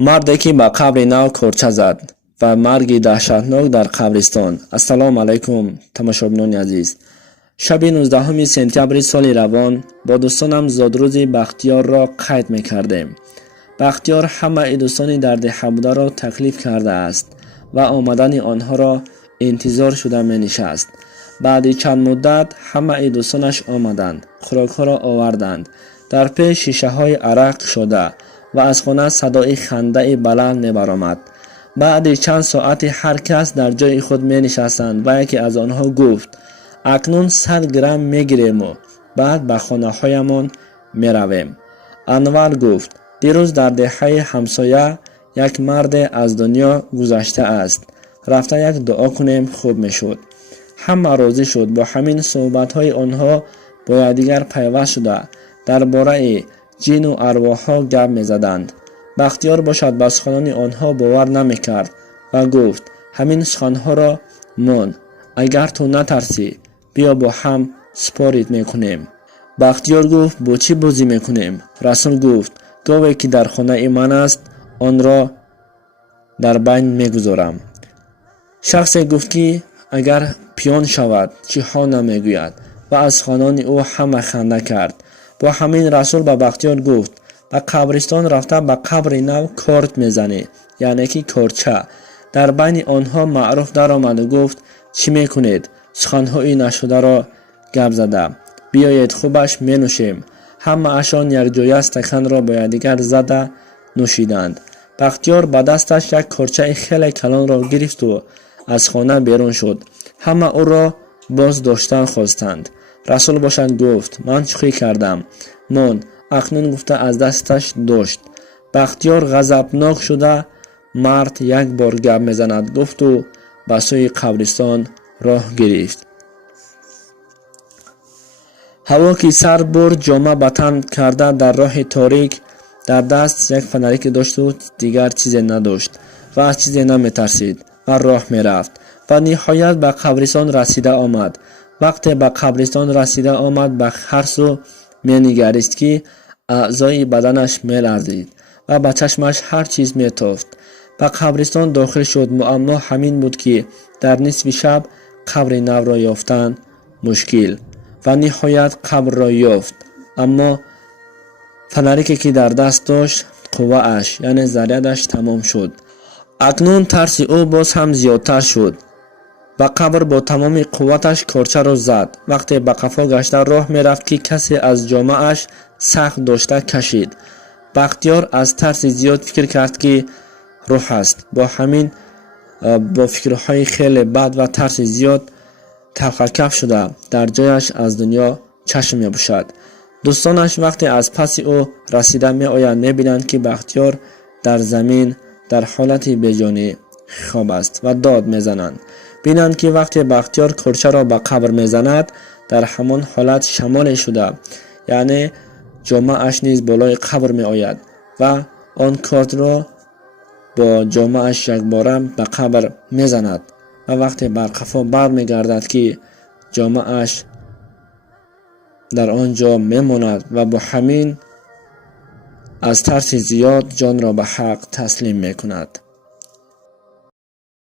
مرده که به قبر نو کورچه زد و مرگ دهشتناک در قبرستان. السلام علیکم تماشاگران عزیز. شب 19 سپتامبر سال روان با دوستانم زادروز بختیار را قید می‌کردیم. بختیار همه دوستانی در دهه بوده را تکلیف کرده است و آمدن آنها را انتظار شده می‌نشست. بعد چند مدت همه دوستانش آمدند، خوراک‌ها را آوردند، در پی شیشه‌های عرق شده و از خانه صدای خنده بلند می‌برآمد. بعد چند ساعت هر کس در جای خود می‌نشستند و یکی از آنها گفت اکنون 100 گرم می‌گیریم و بعد به خانه‌هایمان می‌رویم. انور گفت دیروز در دهه همسایه یک مرد از دنیا گذشته است، رفته یک دعا کنیم خوب می‌شد. همه راضی شد. با همین صحبت‌های آنها با یکدیگر پیوست شده درباره جن و ارواح‌ها گپ می‌زدند. بختیار باشد به سخنان آنها باور نمی‌کرد و گفت همین سخن‌ها را مان، اگر تو نترسی بیا با هم سپارت می‌کنیم. بختیار گفت با چی بازی می‌کنیم؟ رسول گفت گاوی که در خانه من است آن را در بین می‌گذارم. شخصی گفت که اگر پیان شود چی ها نمیگوید و از خانان او همه خنده کرد. با همین رسول به بختیار گفت به قبرستان رفته به قبر نو کارت میزنی، یعنی که کارچه. در بین آنها معروف در آمد و گفت چی میکنید؟ سخنهای نشده را گپ زده، بیایید خوبش می نوشیم. همه اشان یک جای استکان را با یکدیگر زده نوشیدند. بختیار به دستش یک کارچه خیلی کلان را گرفت و از خانه بیرون شد. همه او را باز داشتن خواستند. رسول باشد گفت من چخی کردم؟ مان اکنون گفته از دستش داشت. بختیار غضبناک شده مرد یک بار گپ میزند گفت و به سوی قبرستان راه گرفت. هوا که سر بر جامه به تن کرده در راه تاریک در دست یک فنریک داشت و دیگر چیزی نداشت و از چیزی نمیترسید و راه میرفت و نهایت به قبرستان رسیده آمد. وقتی به قبرستان رسیده آمد به هر سو مینگریست که اعضای بدنش میلرزید و به چشمش هر چیز میتافت. به قبرستان داخل شد. معما همین بود که در نصف شب قبر نو را یافتن مشکل و نهایت قبر را یافت. اما فنریکی که در دست داشت قوه اش یعنی ضریدش تمام شد. اکنون ترس او باز هم زیادتر شد و قبر با تمام قوتش کارچه را زد. وقتی به قفا گشته راه می رفت که کسی از جامه اش سخت داشته کشید. بختیار از ترس زیاد فکر کرد که روح است. با همین با فکرهای خیلی بد و ترس زیاد تلخکف شده در جایش از دنیا چشم می باشد. دوستانش وقتی از پس او رسیده می آیند می بینند که بختیار در زمین در حالت بیجانی خواب است و داد می زنند. بینند که وقتی بختیار کارچه را به قبر می زند در همان حالت شمال شده، یعنی جامعه اش نیز بالای قبر می آید و آن کارت را با جامعه اش یک باره به قبر می زند و وقتی بر قفا بر می گردد که جامعه اش در آنجا می ماند و با همین از ترس زیاد جان را به حق تسلیم می کند.